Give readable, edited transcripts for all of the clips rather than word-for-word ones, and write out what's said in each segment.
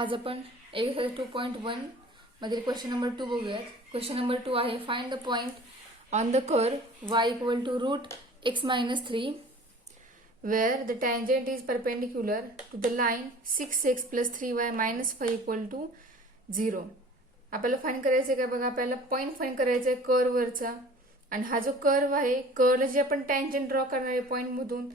आज आपण एक्सरसाइज 2.1 मधील क्वेश्चन नंबर 2 बघूयात. क्वेश्चन नंबर 2 आहे find the point on the curve y equal to root x minus 3 where the tangent is perpendicular to the line 6x plus 3y minus 5 equal to 0. आपल्याला find करायचं काय बघा, आपल्याला point find करायचा आहे कर्ववरचा. आणि हा जो कर्व आहे, कर्वला जे आपण टँजंट ड्रॉ करणार आहे पॉइंट मधून,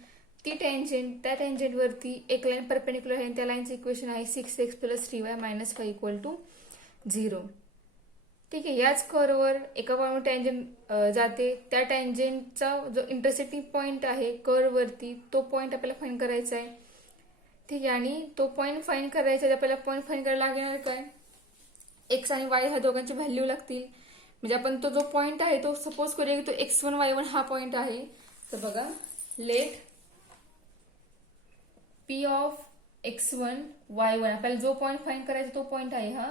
ती टँजंट त्या टँजंट वरती एक लाईन परपेंडिक्युलर आहे. त्या लाईनचं इक्वेशन आहे 6x plus 3y minus 5 equal to 0. ठीक आहे. याच कर्ववर एका पॉइंट टँजंट जाते. त्या टँजंटचा जो इंटरसेक्टिंग पॉइंट आहे कर्ववरती, तो पॉइंट आपल्याला फाइंड करायचा आहे. ठीक आहे. आणि तो पॉइंट फाइंड करायचा आहे, आपल्याला पॉइंट फाइंड करायला लागणार काय, एक्स आणि वाय ह्या दोघांची व्हॅल्यू लागतील. म्हणजे आपण तो जो पॉइंट आहे तो सपोज करूया की तो x1 y1 हा पॉइंट आहे. तर बघा, late p of x1 y1, आपल्याला जो पॉइंट फाइंड करायचा तो पॉइंट आहे हा.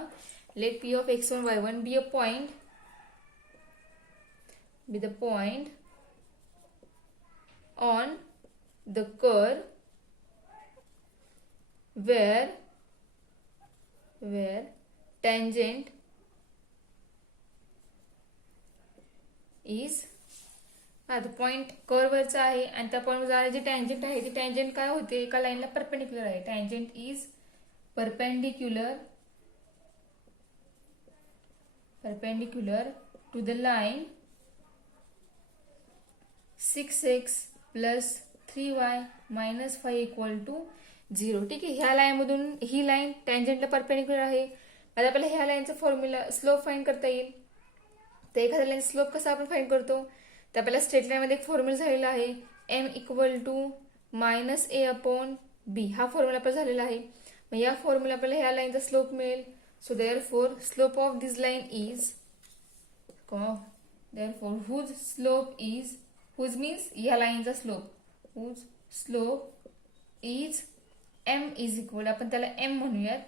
Let p of x1 y1 be a point, be the point on the curve where tangent is, हा तो पॉइंट कर्ववरचा आहे आणि त्या पॉइंटवर जाणारी जी टँजंट आहे ती टँजंट काय होते, एका लाईनला परपेंडिक्युलर आहे. Tangent is perpendicular to the line 6x plus 3y minus 5 equal to 0. ठीक आहे. ह्या लाईन मधून ही लाईन टँजंटला परपेंडिक्युलर आहे. आता आपल्याला ह्या लाईनचा फॉर्म्युला स्लोप फाइंड करता येईल. तर एखाद्या लाईन स्लोप कसा आपण फाइंड करतो, तर आपल्याला स्ट्रेट लाईन मध्ये एक फॉर्म्युला झालेला आहे m equal to minus a upon b. हा फॉर्म्युला आपला झालेला आहे. मग या फॉर्म्युला आपल्याला ह्या लाईनचा स्लोप मिळेल. So therefore slope of this line is, therefore whose slope is, whose means ह्या लाईनचा slope, whose slope is m is equal, आपण त्याला m म्हणूयात,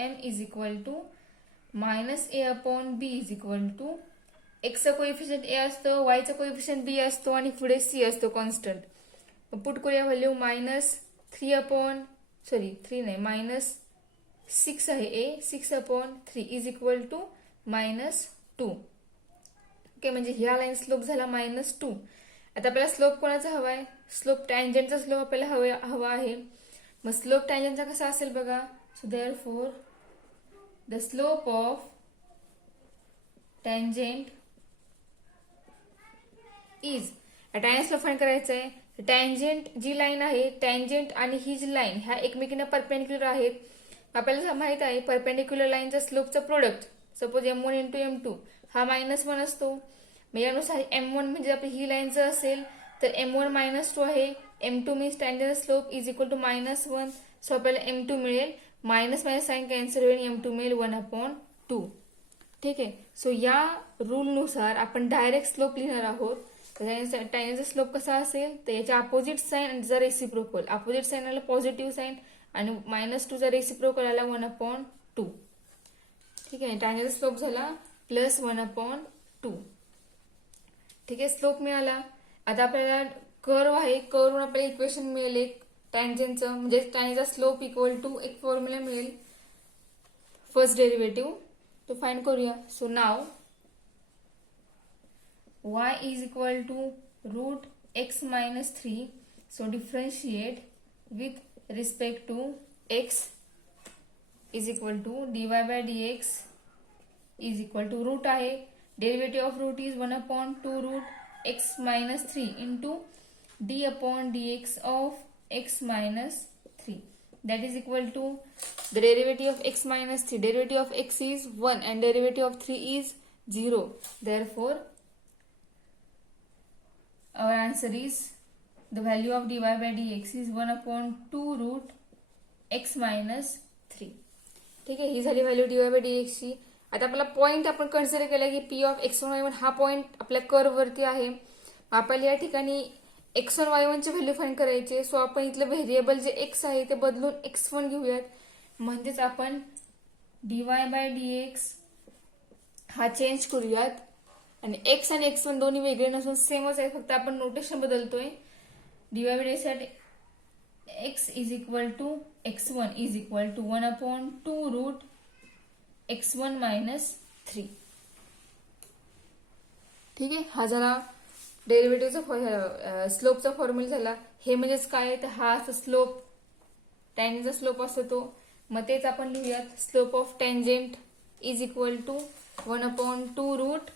m is equal to minus a upon b is equal to, x चा coefficient a असतो, y चा coefficient b असतो आणि पुढे c असतो कॉन्स्टंट. पुट करूया व्हॅल्यू मायनस 3 अपॉन, सॉरी 3 नाही, मायनस 6 आहे a, 6 upon 3 is equal to minus 2. Okay, म्हणजे ह्या लाईन स्लोप झाला मायनस 2. आता आपल्याला स्लोप कोणाचा हवा आहे, स्लोप टँजंटचा स्लोप आपल्याला हवा आहे. मग स्लोप टँजंटचा कसा असेल बघा. So therefore the slope of tangent is, tangent slope find करायचं आहे. टँजंट जी लाईन आहे, टँजंट आणि ही जी लाईन ह्या एकमेकींना परपेंडिक्युलर आहेत. आपल्याला माहित आहे परपेंडिक्युलर लाईनचा स्लोपचा product suppose m1 into m2 हा -1 असतो. मग यानुसार m1 म्हणजे आपली ही लाईनचं असेल तर m1 -2 आहे. m2 means tangent slope is equal to -1. So आपल्याला m2 मिळेल, मायनस मायनस साइन कॅन्सल होईल, m2 मिळेल 1/2. ठीक आहे. सो या रूलनुसार आपण डायरेक्ट स्लोप लिहिणार आहोत. टँजंटचा स्लोप कसा असेल तर याच्या अपोजिट साइन आणि त्याचा रेसिप्रोकल, अपोजिट साइन आला पॉझिटिव्ह साइन आणि -2 चा रेसिप्रोकल आला 1/2. ठीक आहे. टँजंटचा स्लोप झाला प्लस 1/2. ठीक आहे. स्लोप मिळाला. आता आपल्याला कर्व आहे, कर्ववरून आपल्याला इक्वेशन मिळेल एक टँजंटचं, म्हणजे टँजंटचा स्लोप इक्वल टू एक फॉर्म्युला मिळेल फर्स्ट डेरिव्हेटिव्ह, तो फाइंड करूया. So now y is equal to root x minus 3. So differentiate with respect to x is equal to dy by dx is equal to root आहे. Derivative of root is 1/2 root x minus 3 into d upon dx of x minus 3. That is equal to the derivative of x minus 3. Derivative of x is 1 and derivative of 3 is 0. Therefore our answer is the value of dy by dx is 1/2 root x minus 3. ठीक आहे. ही झाली value dy by dx ची. आता आपला point आपण consider केला की p of x1 y1 हा पॉइंट आपल्या कर्व वरती आहे. आपल्याला या ठिकाणी x1 y1 ची व्हॅल्यू फाइंड करायची. सो आपण इथलं व्हेरिएबल जे x आहे ते बदलून x1 घेऊयात. म्हणजेच आपण dy by dx हा चेंज करूयात. आणि x आणि x1 दोन्ही वेगळे नसून सेमच आहे, फक्त आपण नोटेशन बदलतोय. dy by dx x is equal to x1 is equal to 1/2 root x1 minus 3. ठीक आहे, हा झाला डेरिव्हेटिव्हचा स्लोपचा फॉर्म्युला झाला. हे म्हणजेच काय आहे, तर हा असं स्लोप, टँजेंटचा स्लोप असतो तो. मग तेच आपण लिहूयात, slope of tangent is equal to 1/2 root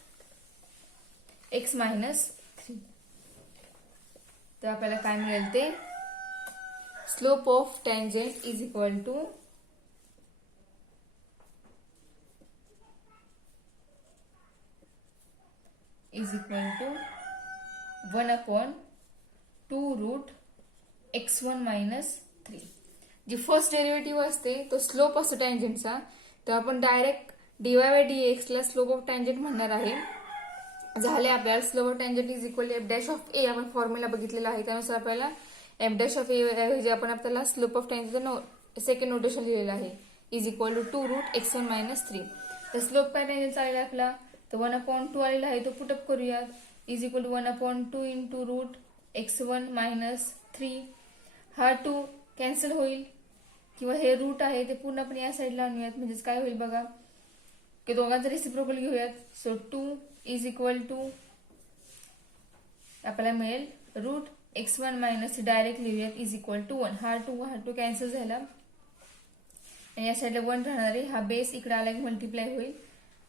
x minus 3. तर आपल्याला काय मिळेल, ते slope of tangent is equal to 1/2 root x1 minus 3. जी फर्स्ट डेरिव्हेटिव्ह असते तो स्लोप असतो टँजेंटचा, तर आपण डायरेक्ट dy/dx ला स्लोप ऑफ टँजेंट म्हणणार आहे. झाले आपल्याला slope of tangent is equal f dash of a, आपण फॉर्म्युला बघितलेला आहे, त्यानुसार आपल्याला एफ डॅश ऑफ ए ऐवजी आपण आपल्याला स्लोप ऑफ टँजेंटचं सेकंड नोटेशन लिहिलेलं आहे, is equal to 2 root x1 minus 3. तर स्लोप काय टँजेंटचा आलेला आपला, तर 1/2 आलेला आहे, तो पुटअप करूयात, is equal to 1/2 into root x1 minus 3. हा 2 कॅन्सल होईल, किंवा हे रूट आहे ते पूर्णपणे या साईडला आणूयात, म्हणजेच काय होईल बघा, की दोघांचं रेसिप्रोकल घेऊयात. सो 2 इज इक्वल टू आपल्याला मिळेल रूट x1 मायनस डायरेक्ट लिहूयात, इज इक्वल टू 1. हा 2 कॅन्सल झाला, आणि या साईडला 1 राहणार आहे. हा बेस इकडे आला की मल्टिप्लाय होईल,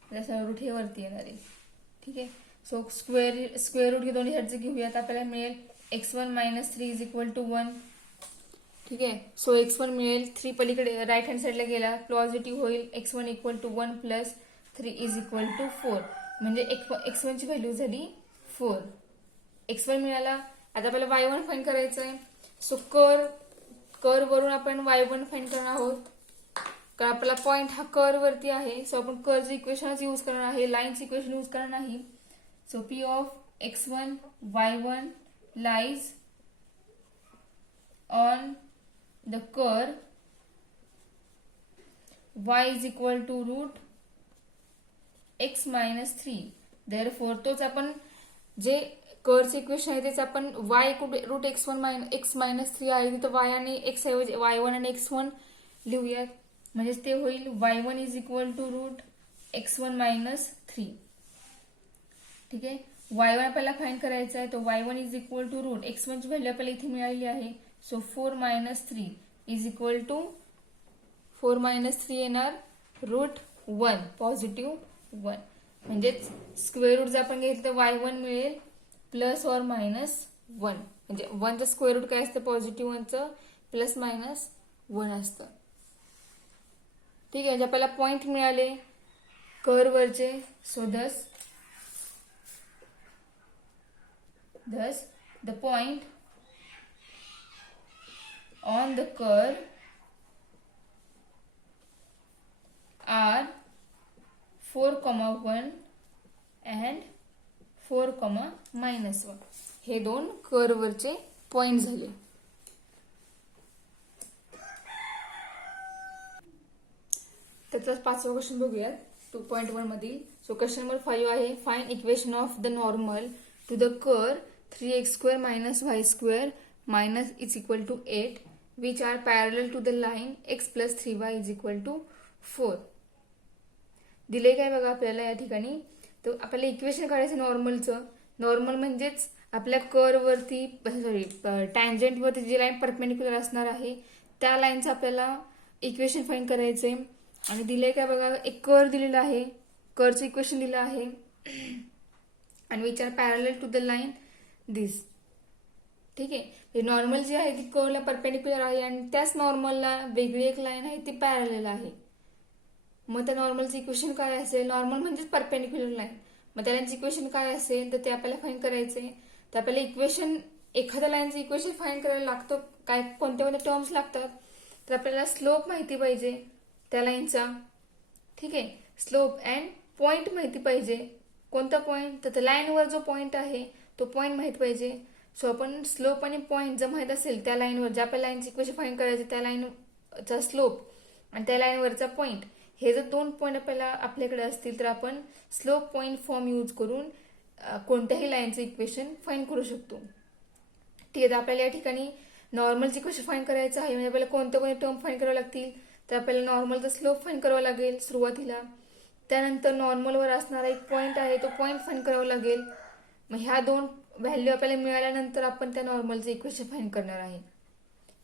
त्याचा रूट हे वरती येणार आहे. ठीक आहे, सो स्क्वेअर रूट दोन्ही साईडचे घेऊयात, आपल्याला मिळेल x1 minus 3 is equal to 1. ठीक आहे, सो x1 मिळेल, 3 पलीकडे राईट हँड साईडला गेला, पॉझिटिव्ह होईल, x1 equal to 1 plus 3 is equal to 4. म्हणजे x1 ची व्हॅल्यू झाली 4. x1 मिळाला. आता आपल्याला y1 फाइंड करायचं आहे. सो कर वरून आपण y1 फाइंड करणार आहोत, कारण आपला पॉइंट हा कर वरती आहे. सो आपण करचं इक्वेशनच यूज करणार आहे, लाईनचं इक्वेशन यूज करणार नाही. So p of x1 y1 lies on the curve y is equal to root x minus 3. therefore तोच आपण जे कर्वचे इक्वेशन आहे तेच आपण y रूट x मायनस 3 आहे, तिथं y आणि x ऐवजी y1 आणि x1 लिहूयात, म्हणजे ते होईल y1 is equal to root x1 minus 3. ठीक आहे, y1 आपल्याला फाइंड करायचा आहे, तो y1 is equal to root x1 ची व्हॅल्यू आपल्याला इथे मिळालेली आहे. So 4 minus 3 is equal to 4 minus 3 येणार रूट 1 पॉझिटिव्ह 1. म्हणजेच स्क्वेअर रूट जर आपण घेतलं तर y1 मिळेल प्लस ऑर मायनस 1. म्हणजे 1चं स्क्वेअर रूट काय असतं, पॉझिटिव्ह 1चं प्लस मायनस 1 असतं. ठीक आहे, आपल्याला पॉइंट मिळाले कर्ववरचे. सो दस the point on the curve are 4,1 and 4,-1. हे दोन कर्ववरचे पॉइंट झाले. त्याचाच 5वा क्वेश्चन बघूयात 2.1 मधील. सो क्वेश्चन नंबर 5 आहे, find equation of the normal to the curve 3x² minus y² minus is equal to 8 which are parallel to the line x plus 3y is equal to 4. दिले काय बघा आपल्याला या ठिकाणी, तर आपल्याला इक्वेशन काढायचं नॉर्मलचं. नॉर्मल म्हणजेच आपल्या कर्व वरती टँजेंट वरती जी लाईन परपेंडिक्युलर असणार आहे त्या लाईनचं आपल्याला इक्वेशन फाइंड करायचंय. आणि दिले काय बघा, एक कर्व दिलेला आहे, कर्वचं इक्वेशन दिलं आहे, आणि which are parallel to the line this. ठीक आहे, नॉर्मल जी आहे ती कर्वला परपेंडिक्युलर आहे, आणि त्याच नॉर्मलला वेगळी एक लाईन आहे ती पॅरलल आहे. मग त्या नॉर्मलचं इक्वेशन काय असेल, नॉर्मल म्हणजेच परपेंडिक्युलर लाईन, मग त्या लाईनचं इक्वेशन काय असेल तर ते आपल्याला फाइंड करायचंय. तर आपल्याला इक्वेशन, एखाद्या लाईनचं इक्वेशन फाइंड करायला लागतं, काय कोणत्या टर्म्स लागतात, तर आपल्याला स्लोप माहिती पाहिजे त्या लाईनचा. ठीक आहे, स्लोप अँड पॉइंट माहिती पाहिजे. कोणता पॉइंट, तर लाईनवर जो पॉइंट आहे तो पॉइंट माहिती पाहिजे. सो आपण स्लोप आणि पॉइंट जर माहित असेल त्या लाईनवर, ज्या आपल्या लाईनची इक्वेशन फाइंड करायचे त्या लाईनचा स्लोप आणि त्या लाईनवरचा पॉइंट, हे जर दोन पॉइंट आपल्याकडे असतील तर आपण स्लोप पॉइंट फॉर्म यूज करून कोणत्याही लाईनचं इक्वेशन फाइंड करू शकतो. ठीक आहे, तर आपल्याला या ठिकाणी नॉर्मलची कशी फाईंड करायचं आहे म्हणजे आपल्याला कोणत्या कोणत्या टर्म फाईंड करावे लागतील. तर आपल्याला नॉर्मलचा स्लोप फाईंड करावा लागेल सुरुवातीला. त्यानंतर नॉर्मलवर असणारा एक पॉईंट आहे तो पॉईंट फाईंड करावा लागेल. मग ह्या दोन व्हॅल्यू आपल्याला मिळाल्यानंतर आपण त्या नॉर्मलचं इक्वेशन फाईंड करणार आहे.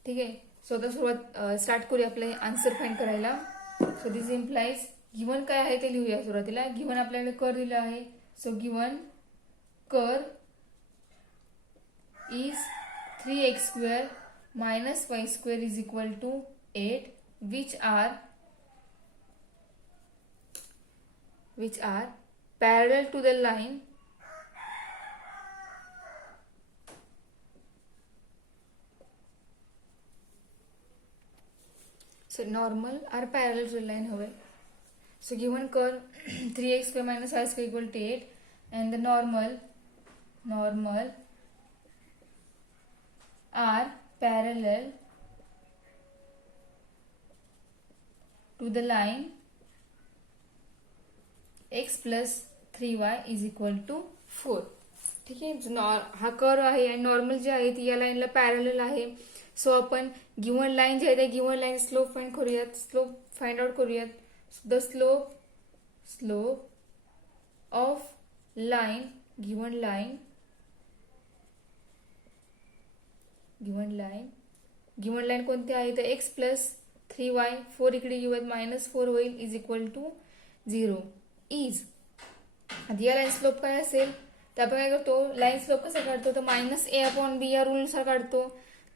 ठीक आहे. सो आता स्टार्ट करूया आपले आन्सर फाईंड करायला. सो दिस इम्प्लाइज गिवन काय आहे ते लिहूया सुरुवातीला. गिवन आपल्याकडे कर दिलं आहे. सो गिवन कर is 3x² minus y² is equal to 8 which are parallel to the line so normal are parallel to the line हवे. So given curve 3x² minus y² equal to 8 and the normal are parallel to the line x plus 3y is equal to 4. ठीक आहे. हा curve आहे आणि normal जे आहे ती या लाईनला पॅरलल आहे. सो आपण गिवन लाईन जे आहे त्या गिवन लाईन स्लोप फाइंड करूयात. स्लोप फाइंड आउट करूयात. The slope of line given line कोणती आहे तर x प्लस 3y 4 इकडे घेऊयात -4 होईल इज इक्वल टू 0 इज. आता या लाईन स्लोप काय असेल तर आपण काय करतो लाईन स्लोप कसा काढतो तर -a/b या रूल नुसार काढतो.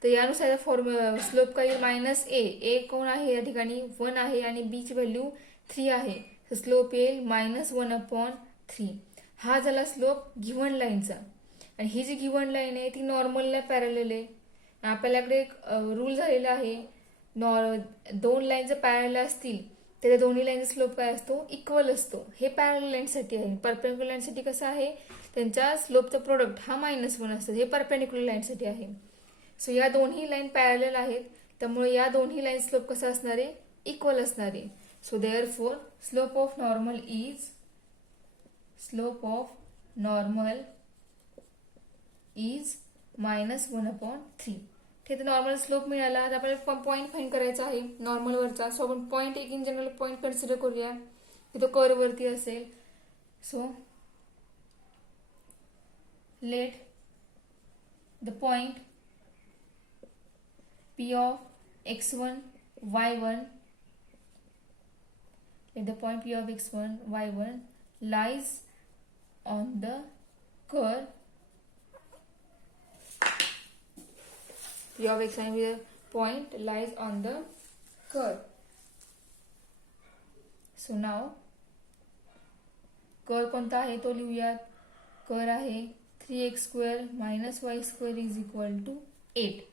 तर यानुसार स्लोप काय येईल -a कोण आहे या ठिकाणी 1 आहे आणि b ची व्हॅल्यू 3 आहे. तर स्लोप येईल -1/3. हा झाला स्लोप गिव्हन लाईनचा. आणि ही जी गिव्हन लाईन आहे ती नॉर्मलला पॅरलल आहे. आपल्याकडे एक रूल झालेला आहे दोन लाईन जर पॅरलल असतील तर त्या दोन्ही लाईनचा स्लोप काय असतो इक्वल असतो. हे पॅरलल लाईनसाठी आहे. परपेंडिक्युलर लाईनसाठी कसं आहे त्यांच्या स्लोपचा प्रोडक्ट हा -1 असतो. हे परपेंडिक्युलर लाईनसाठी आहे. सो या दोन्ही लाईन पॅरलल आहेत त्यामुळे या दोन्ही लाईन स्लोप कसा असणार आहे इक्वल असणार आहे. So therefore slope of normal is -1/3. ठीक आहे. नॉर्मल स्लोप मिळाला तर आपल्याला पॉईंट फाइंड करायचा आहे नॉर्मलवरचा. सो आपण पॉईंट एक इन जनरल पॉईंट कन्सिडर करूया की तो कर्व वरती असेल. So let the point P of x1 y1 lies on the curve P of x1 with a point lies on the curve. So now curve कोणता आहे तो लिहूयात. कर्व आहे 3x² minus y² is equal to 8.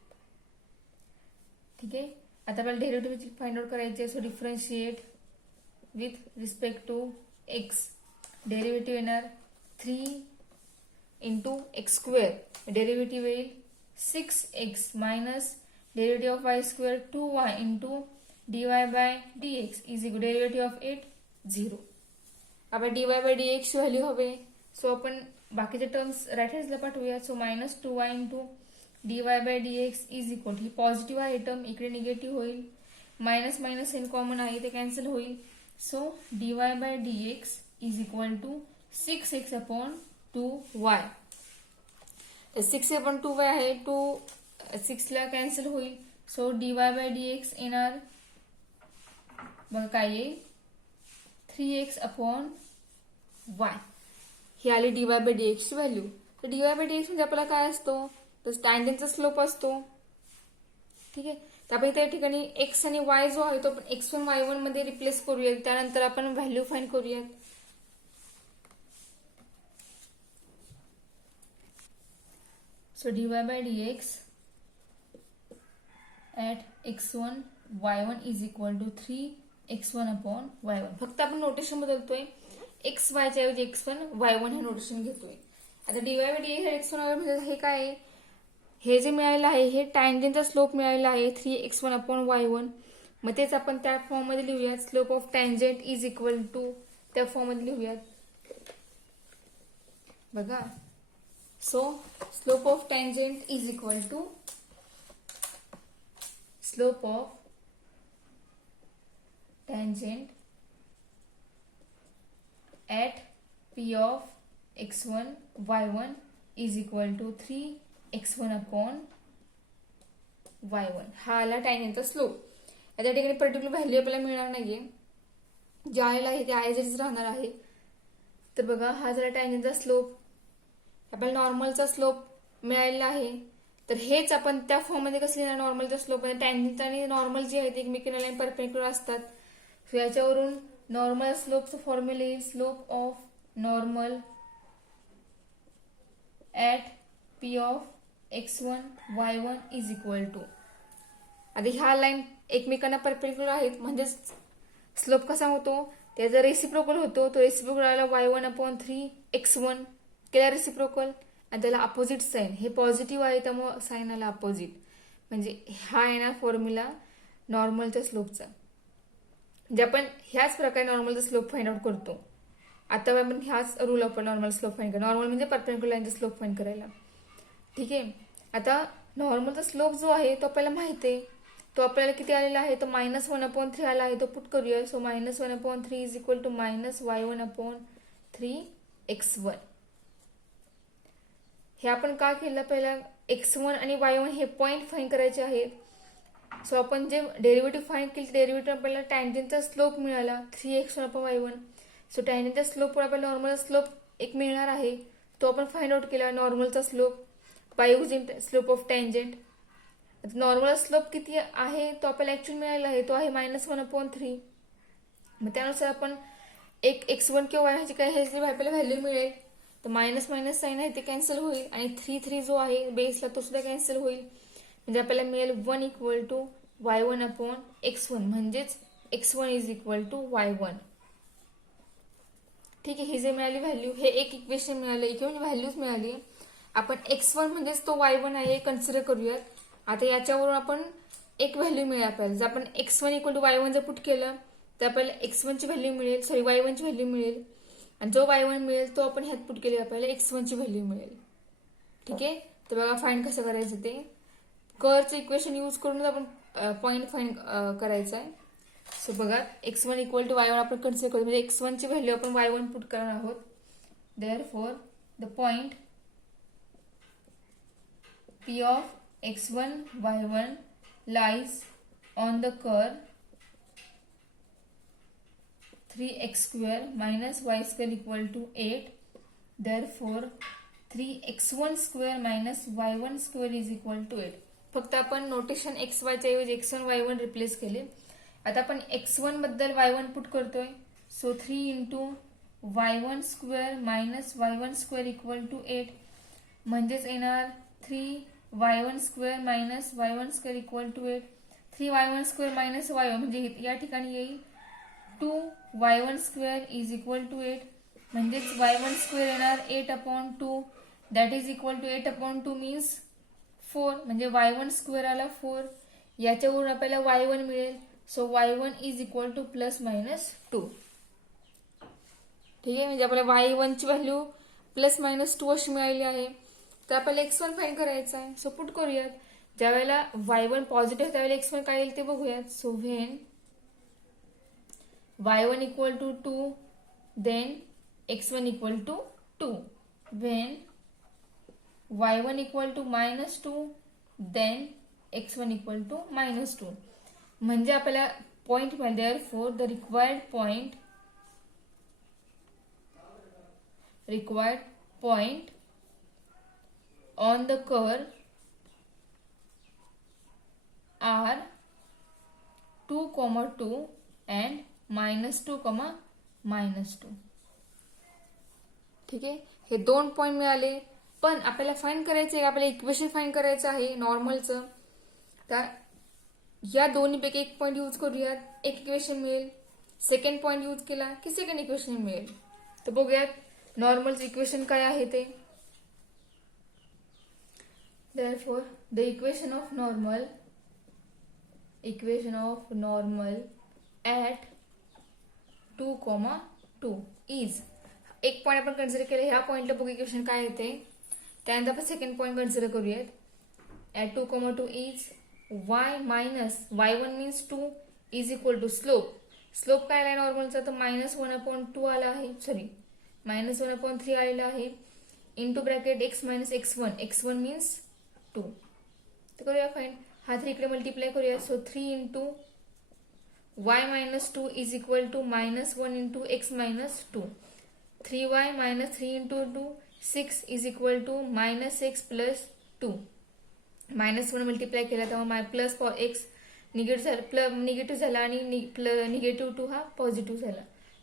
ठीक आहे. आता आपल्याला derivative find out करायचे. So differentiate with respect to x. Derivative येणार 3 × x². डेरिव्हेटिव्ह येईल 6x minus derivative of y² 2y × dy/dx is equal derivative of 8 0. आपल्याला dy/dx ची व्हॅल्यू हवे. सो आपण बाकीचे टर्म्स राईट हँडला पाठवूया. So -2y × dy/dx is equal ही पॉझिटिव्ह आहे टर्म इकडे निगेटिव्ह होईल. मायनस मायनस इन कॉमन आहे ते कॅन्सल होईल. So dy/dx is equal to 6x/2y. 6/2y आहे 6 ला कॅन्सल होईल. सो dy/dx येणार बघा काय येईल 3x/y. ही आली dy/dx ची व्हॅल्यू. तर dy/dx म्हणजे आपल्याला काय असतो तर टॅन्जंटचा स्लोप असतो. ठीक आहे. तर आपण त्या ठिकाणी x आणि y जो आहे तो आपण x1 y1 मध्ये रिप्लेस करूयात. त्यानंतर आपण व्हॅल्यू फाइंड करूयात. So dy/dx at x1 y1 is equal to 3x1/y1. फक्त आपण नोटेशन बदलतोय. xy च्या ऐवजी x1 y1 हे नोटेशन घेतोय. आता dy/dx x1 y1 म्हणजे हे काय आहे हे जे मिळालेलं आहे हे टॅन्जंटचा स्लोप मिळालेला आहे 3x1/y1. मग तेच आपण त्या फॉर्म मध्ये लिहूयात. Slope of tangent is equal to त्या फॉर्म मध्ये लिहूयात. बघा. So slope of tangent is equal to slope of tangent at p of x1 y1 is equal to 3x1 upon y1. हा आला टँजेंटचा स्लोप. त्या ठिकाणी पर्टिक्युलर व्हॅल्यू आपल्याला मिळणार नाहीये, ज्या आलेला आहे ते आयजच राहणार आहे. तर बघा, हा झाला टँजेंटचा स्लोप. आपल्याला नॉर्मलचा स्लोप मिळालेला आहे. तर हेच आपण त्या फॉर्म मध्ये कसं लिहिणार? नॉर्मलचा स्लोप आहे. टँजेंट आणि नॉर्मल जे आहे ते एकमेकांना लाईन परपेंडिक्युलर असतात. सो याच्यावरून नॉर्मल स्लोपचं फॉर्म्युला येईल slope of normal at P of x1 y1 is equal to. आता ह्या लाईन एकमेकांना परपेंडिक्युलर आहेत, म्हणजेच स्लोप कसा होतो? त्याचा रेसिप्रोकल होतो. तो रेसिप्रोकल आला y1 अपॉन 3x1 केला रेसिप्रोकल, आणि त्याला अपोजिट साईन. हे पॉझिटिव्ह आहे त्यामुळे साईन आला अपोजिट. म्हणजे हा येणार फॉर्म्युला नॉर्मलच्या स्लोपचा. म्हणजे आपण ह्याच प्रकारे नॉर्मलचा स्लोप फाइंड आउट करतो. आता आपण ह्याच रूल आपण नॉर्मल स्लोप फाइंड करा. नॉर्मल म्हणजे परपेंडिक्युलर लाईनचा स्लोप फाइंड करायला. ठीक आहे. आता नॉर्मलचा स्लोप जो आहे तो आपल्याला माहिती आहे. तो आपल्याला किती आलेला आहे? तो -1/3 आला आहे. तो पुट करूया. So -1/3 is equal to -y1/3x1. हे आपण का केलं? पहिला x1 आणि y1 हे पॉइंट फाइंड करायचे आहेत. सो आपण जे डेरिव्हेटिव्ह फाइंड केली, डेरिव्हेटिव्ह आपल्याला टँजेंटचा स्लोप मिळाला 3x1/y1. सो टँजेंटच्या स्लोपवर आपल्याला नॉर्मल स्लोप एक मिळणार आहे. तो आपण फाइंड आउट केला नॉर्मलचा slope by using slope of tangent. Normal slope किती आहे तो आपल्याला ऍक्च्युअली मिळाला आहे. तो आहे -1/3. मग त्यानुसार आपण एक x1 किंवा y ची काय ह्याची आपल्याला व्हॅल्यू मिळेल. तर मायनस मायनस साईन आहे ते कॅन्सल होईल, आणि 3 जो आहे बेसला तो सुद्धा कॅन्सल होईल. म्हणजे आपल्याला मिळेल 1 इक्वल टू y1/x1. म्हणजेच x1 is equal to y1. ठीक आहे. ही जे मिळाली व्हॅल्यू, हे एक इक्वेशन मिळालं, म्हणजे व्हॅल्यूच मिळाली. आपण x1 म्हणजेच तो y1 आहे कन्सिडर करूयात. आता याच्यावरून आपण एक व्हॅल्यू मिळेल आपल्याला. जर आपण x1 इक्वल टू y1 जर पुट केलं तर आपल्याला x1 ची व्हॅल्यू मिळेल, सॉरी y1 ची व्हॅल्यू मिळेल. आणि जो y1 मिळेल तो आपण ह्यात पुट केले, आपल्याला x1 ची व्हॅल्यू मिळेल. ठीक आहे. तर बघा फाइंड कसं करायचं ते. कर्वचं इक्वेशन यूज करून आपण पॉइंट फाइंड करायचा आहे. सो बघा, x1 इक्वल टू y1 आपण कन्सिडर करू, म्हणजे x1 ची व्हॅल्यू आपण y1 पुट करणार आहोत. Therefore the point p of x1 y1 lies on the curve 3x² minus y² equal to 8. Therefore 3x1² minus y1² is equal to 8. फक्त आपण notation xy च्या ऐवजी x1 y1 रिप्लेस केले. आता आपण x1 बद्दल y1 पुट करतोय. So 3 into y1² minus y1² equal to 8. म्हणजेच येणार 3y1² minus y1² equal to 8. 3y1² minus y1 म्हणजे या ठिकाणी येईल 2y1² is equal to 8. म्हणजेच y1² येणार 8/2. That is equal to 8/2 means 4. म्हणजे y1² आला 4. याच्यावरून आपल्याला y1 मिळेल. So y1 is equal to ±2. ठीक आहे. म्हणजे आपल्याला y1 ची व्हॅल्यू ±2 अशी मिळाली आहे. तर आपल्याला x1 फाइंड करायचा आहे. सो पुट करूयात. ज्या वेळेला y1 पॉझिटिव्ह त्यावेळेला x1 काय येईल ते बघूयात. So when y1 equal to 2 then x1 equal to 2. When y1 equal to -2 then x1 equal to -2. म्हणजे आपल्याला पॉइंट मिळेल. Therefore the required point on the curve are 2, 2 and -2, -2. ठीक आहे. हे 2 पॉइंट मिळाले. पण आपल्याला फाइंड करायचं आहे, आपल्याला इक्वेशन फाइंड करायचं आहे नॉर्मलचं. तर या दोन्हीपैकी एक पॉइंट यूज करूयात, एक इक्वेशन मिळेल. सेकंड पॉइंट यूज केला की सेकंड इक्वेशन मिळेल. तर बघूयात नॉर्मलचं इक्वेशन काय आहे ते. Therefore, the equation of normal at 2, 2 is. एक पॉइंट आपण कन्सिडर केलं. ह्या पॉइंटला बघू इक्वेशन काय येते. त्यानंतर आपण सेकंड पॉइंट कन्सिडर करूयात. At 2, 2 is y minus y1 means 2 is equal to slope. Slope काय आला नॉर्मलचा, तर -1/2 आला आहे, सॉरी -1/3 आलेला आहे, into bracket x minus x1 means 2. तर करूया फाईंड. हा 3 इकडे मल्टिप्लाय करूया. So 3 into y minus 2 is equal to -1 into x minus 2. 3y minus 3 into 2 6 is equal to -x plus 2. -1 multiply केला तेव्हा प्लस x निगेटिव्ह झाला आणि निगेटिव्ह 2 हा पॉझिटिव्ह झाला.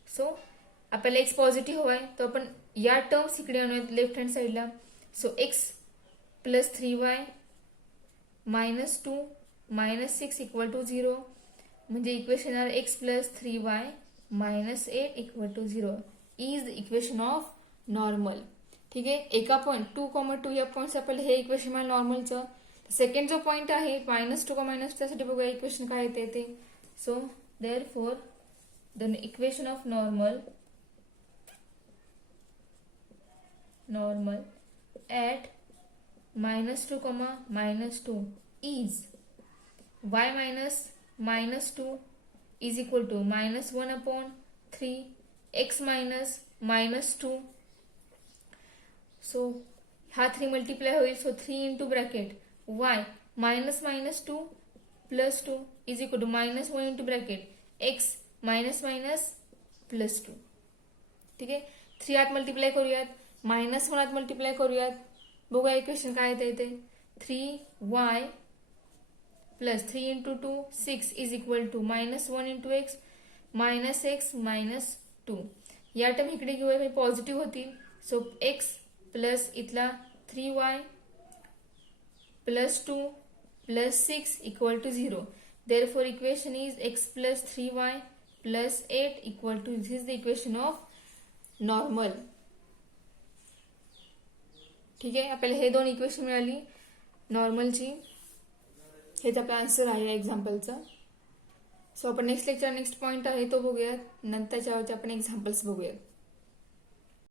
सो आपल्याला x पॉझिटिव्ह हवाय, तर आपण या टर्म्स इकडे आणूयात लेफ्ट हँड साईडला. So x plus 3y minus 2 minus 6 equal to 0, म्हणजे equation are x plus 3y minus 8 equal to 0 is the equation of normal. ठीक आहे, एका पॉईंट 2,2 या पॉईंट्स आपल्याला हे इक्वेशन मिळालं नॉर्मलचं. सेकंड जो पॉईंट आहे -2, त्यासाठी बघूया इक्वेशन काय येते ते. So therefore the equation of normal at -2, -2 is y minus -2 is equal to -1/3 x minus -2. So हा 3 मल्टिप्लाय होईल. So 3 into bracket y -2 plus 2 is equal to -1 into bracket x plus 2. ठीक आहे, 3 आत multiply करूयात, -1 आत multiply करूयात, बघूया equation काय येते ते. 3y plus 3 into 2 6 is equal to -1 into x -2. या टर्म इकडे घेऊया, हे पॉझिटिव्ह होतील. सो x प्लस इथला 3y plus 2 plus 6 equal to 0. Therefore equation is x plus 3y plus 8 equal to, this is the equation of normal. ठीक आहे, आपल्याला हे 2 इक्वेशन मिळाली नॉर्मलची. हेच आपला आन्सर आहे एक्झाम्पलचा. सो आपण नेक्स्ट लेक्चर नेक्स्ट पॉइंट आहे तो बघूयात, नंतरच्या आपण एक्झाम्पल्स बघूयात.